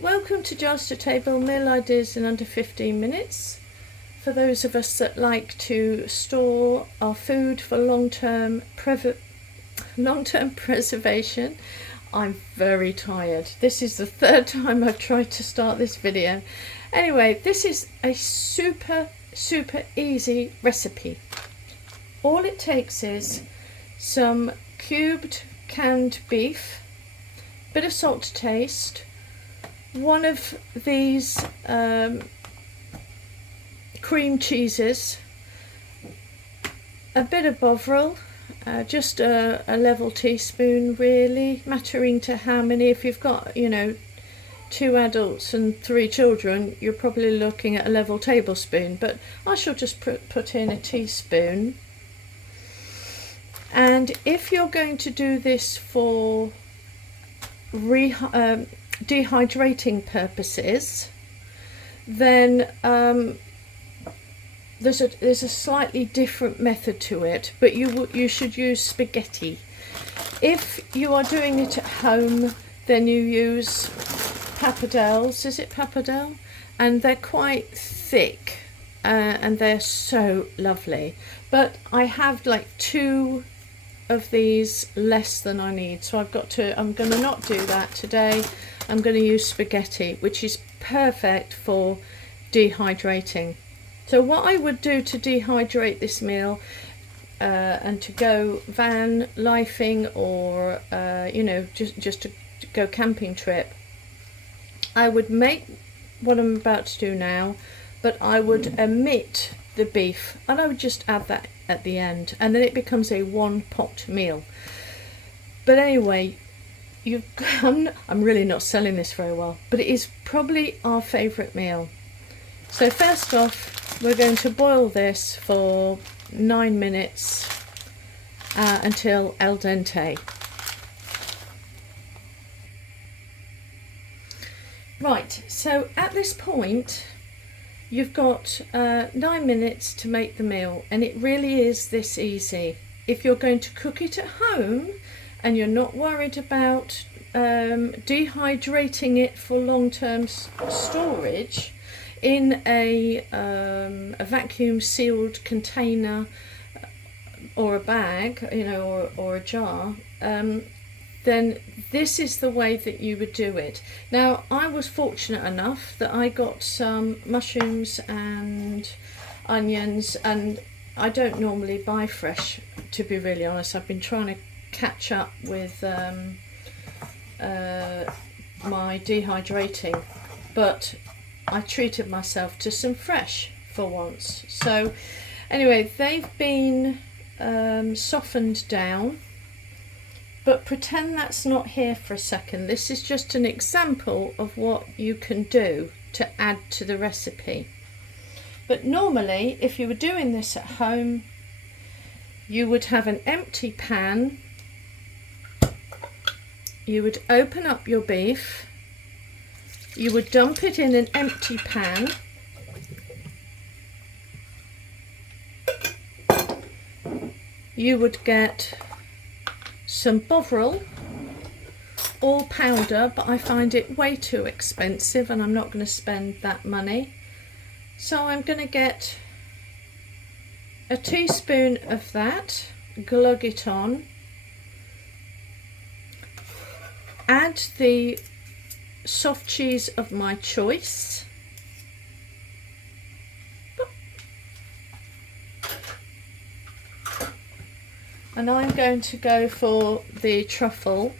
welcome to Jars to Table, meal ideas in under 15 minutes. For those of us that like to store our food for long-term preservation. I'm very tired. This is the third time I've tried to start this video. Anyway, this is a super easy recipe. All it takes is some cubed canned beef, bit of salt to taste, one of these cream cheeses, a bit of Bovril, just a level teaspoon really, mattering to how many. If you've got, you know, 2 adults and 3 children, you're probably looking at a level tablespoon, but I shall just put in a teaspoon. And if you're going to do this for dehydrating purposes, then there's a slightly different method to it, but you should use spaghetti. If you are doing it at home, then you use pappardelles. Is it pappardelle? And they're quite thick, and they're so lovely. But I have like 2 of these less than I need, so I'm going to not do that today. I'm going to use spaghetti, which is perfect for dehydrating. So what I would do to dehydrate this meal and to go van lifing or you know, just to go camping trip, I would make what I'm about to do now, but I would omit the beef and I would just add that at the end, and then it becomes a 1-pot meal. But anyway, I'm really not selling this very well, but it is probably our favourite meal. So first off, we're going to boil this for 9 minutes until al dente. Right, so at this point you've got 9 minutes to make the meal, and it really is this easy. If you're going to cook it at home and you're not worried about dehydrating it for long-term storage in a vacuum sealed container or a bag, you know, or a jar, then this is the way that you would do it. Now, I was fortunate enough that I got some mushrooms and onions, and I don't normally buy fresh, to be really honest. I've been trying to catch up with my dehydrating, but I treated myself to some fresh for once. So anyway, they've been softened down, but pretend that's not here for a second. This is just an example of what you can do to add to the recipe. But normally, if you were doing this at home, you would have an empty pan. You would open up your beef. You would dump it in an empty pan. You would get some Bovril, all powder, but I find it way too expensive and I'm not going to spend that money. So I'm going to get a teaspoon of that, glug it on, add the soft cheese of my choice, and I'm going to go for the truffle.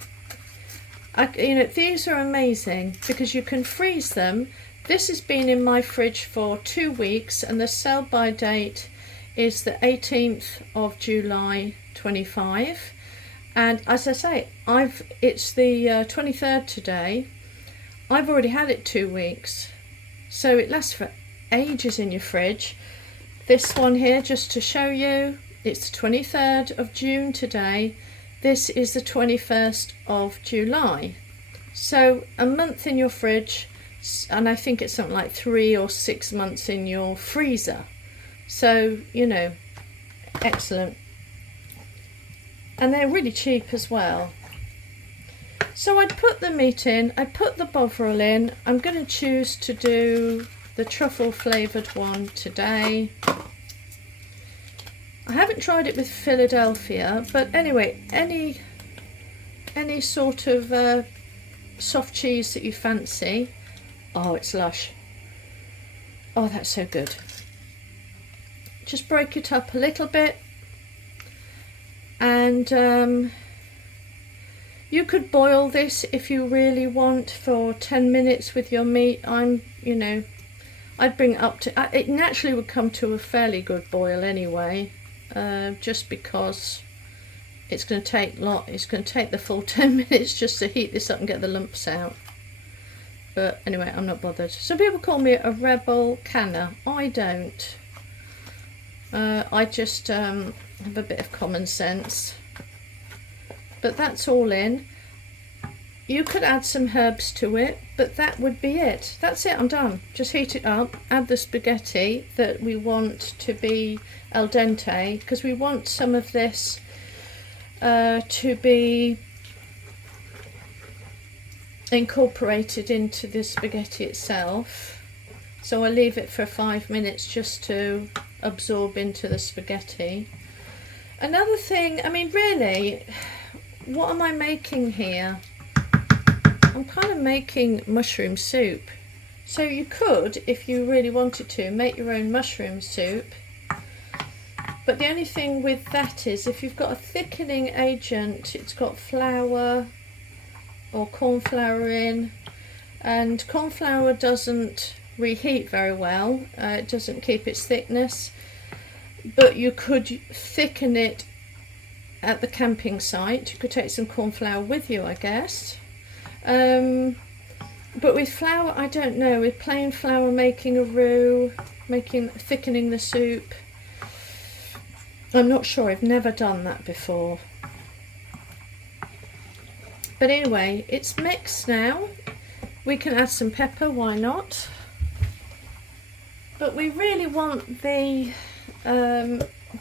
You know, these are amazing because you can freeze them. This has been in my fridge for 2 weeks, and the sell-by date is the 18th of July 25. And as I say, it's the 23rd today. I've already had it 2 weeks, so it lasts for ages in your fridge. This one here, just to show you, it's the 23rd of June today. This is the 21st of July. So a month in your fridge, and I think it's something like 3 or 6 months in your freezer. So, you know, excellent. And they're really cheap as well. So I'd put the meat in, I'd put the bovril in. I'm going to choose to do the truffle flavoured one today. I haven't tried it with Philadelphia, but anyway, any sort of soft cheese that you fancy. Oh, it's lush. Oh, that's so good. Just break it up a little bit, and you could boil this if you really want for 10 minutes with your meat. I'd bring it up to, it naturally would come to a fairly good boil anyway, just because it's going to take the full 10 minutes just to heat this up and get the lumps out. But anyway, I'm not bothered. Some people call me a rebel canner. I don't. I just have a bit of common sense. But that's all in. You could add some herbs to it, but that would be it. That's it, I'm done. Just heat it up, add the spaghetti that we want to be al dente, because we want some of this to be incorporated into the spaghetti itself. So I leave it for 5 minutes just to absorb into the spaghetti. Another thing, I mean, really, what am I making here? I'm kind of making mushroom soup. So you could, if you really wanted to, make your own mushroom soup. But the only thing with that is, if you've got a thickening agent, it's got flour or corn flour in, and corn flour doesn't reheat very well. It doesn't keep its thickness. But you could thicken it at the camping site. You could take some corn flour with you, I guess. But with flour, I don't know. With plain flour, making a roux, thickening the soup, I'm not sure. I've never done that before. But anyway, it's mixed now. We can add some pepper, why not? But we really want the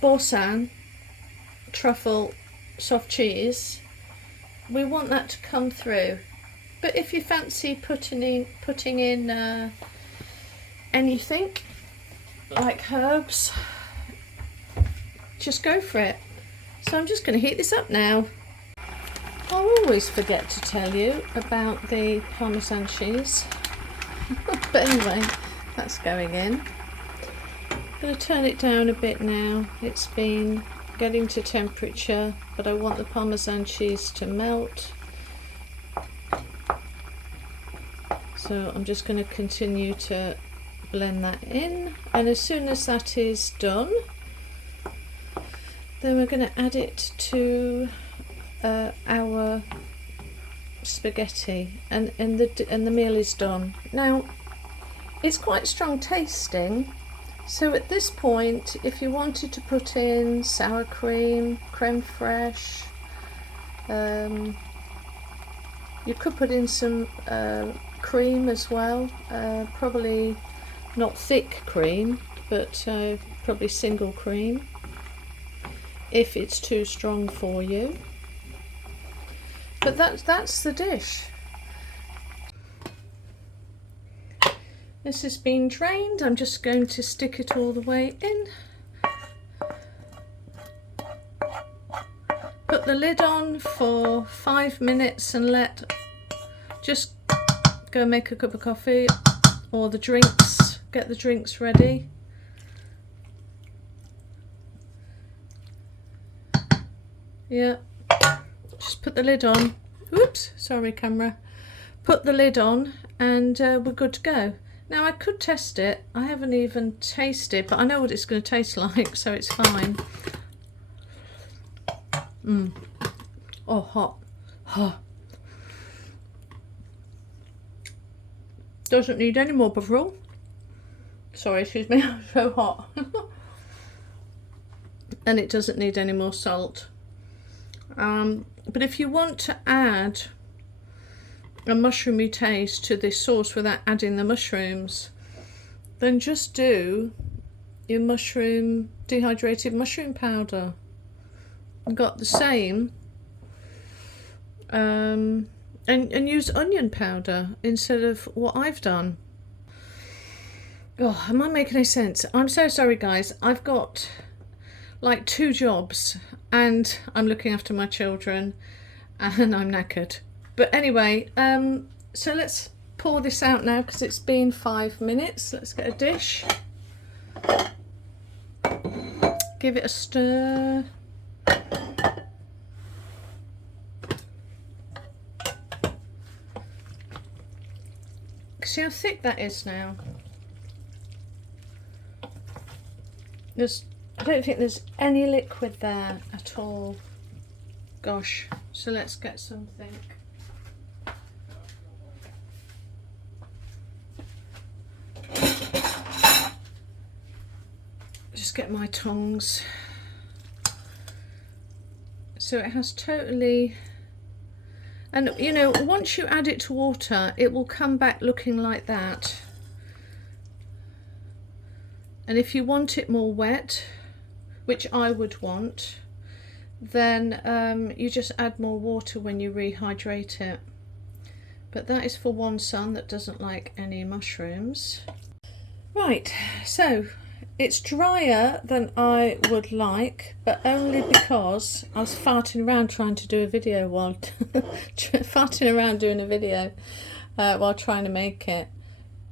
Boursin truffle soft cheese. We want that to come through. But if you fancy putting in anything like herbs, just go for it. So I'm just going to heat this up now. I always forget to tell you about the Parmesan cheese. But anyway, that's going in. I'm going to turn it down a bit now. It's been getting to temperature, but I want the Parmesan cheese to melt. So I'm just going to continue to blend that in, and as soon as that is done, then we're going to add it to our spaghetti, and the meal is done. Now, it's quite strong tasting, so at this point, if you wanted to put in sour cream, creme fraiche, you could put in some cream as well, probably not thick cream, but probably single cream if it's too strong for you. But that's the dish. This has been drained. I'm just going to stick it all the way in. Put the lid on for 5 minutes and just go make a cup of coffee or the drinks, get the drinks ready. Yeah, just put the lid on. Oops, sorry camera. Put the lid on and we're good to go. Now I could test it. I haven't even tasted, but I know what it's going to taste like, so it's fine. Oh, hot. Hot. Doesn't need any more bovril. Sorry, excuse me, I'm so hot. And it doesn't need any more salt. But if you want to add a mushroomy taste to this sauce without adding the mushrooms, then just do your dehydrated mushroom powder. I've got the same and use onion powder instead of what I've done. Oh, am I making any sense? I'm so sorry, guys. I've got like 2 jobs and I'm looking after my children and I'm knackered. But anyway, so let's pour this out now because it's been 5 minutes. Let's get a dish. Give it a stir. See how thick that is now? I don't think there's any liquid there at all. Gosh, so let's get something. Just get my tongs. So it has totally, and you know, once you add it to water, it will come back looking like that. And if you want it more wet, which I would want, then you just add more water when you rehydrate it. But that is for one son that doesn't like any mushrooms. Right, so it's drier than I would like, but only because I was farting around trying to do a video while farting around doing a video while trying to make it.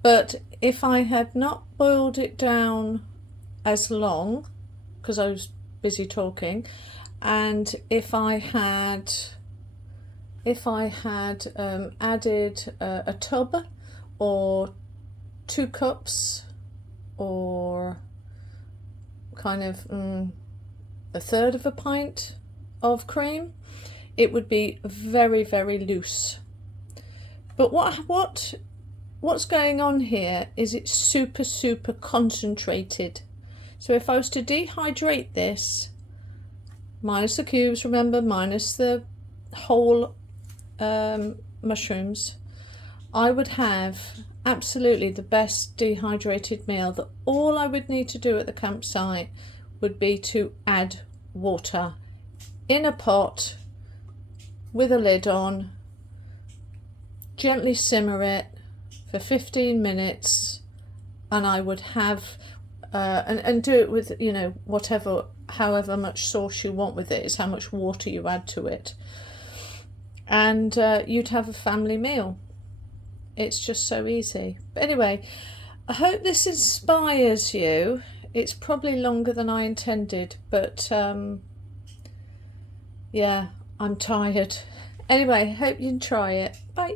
But if I had not boiled it down as long, because I was busy talking, and if I had added a tub or 2 cups or kind of a third of a pint of cream, it would be very, very loose. But what's going on here is it's super concentrated. So if I was to dehydrate this, minus the cubes, remember, minus the whole mushrooms, I would have absolutely the best dehydrated meal. That all I would need to do at the campsite would be to add water in a pot with a lid on, gently simmer it for 15 minutes, and I would have and do it with, you know, however much sauce you want with it is how much water you add to it, and you'd have a family meal. It's just so easy. But anyway, I hope this inspires you. It's probably longer than I intended, but yeah, I'm tired. Anyway, hope you can try it. Bye.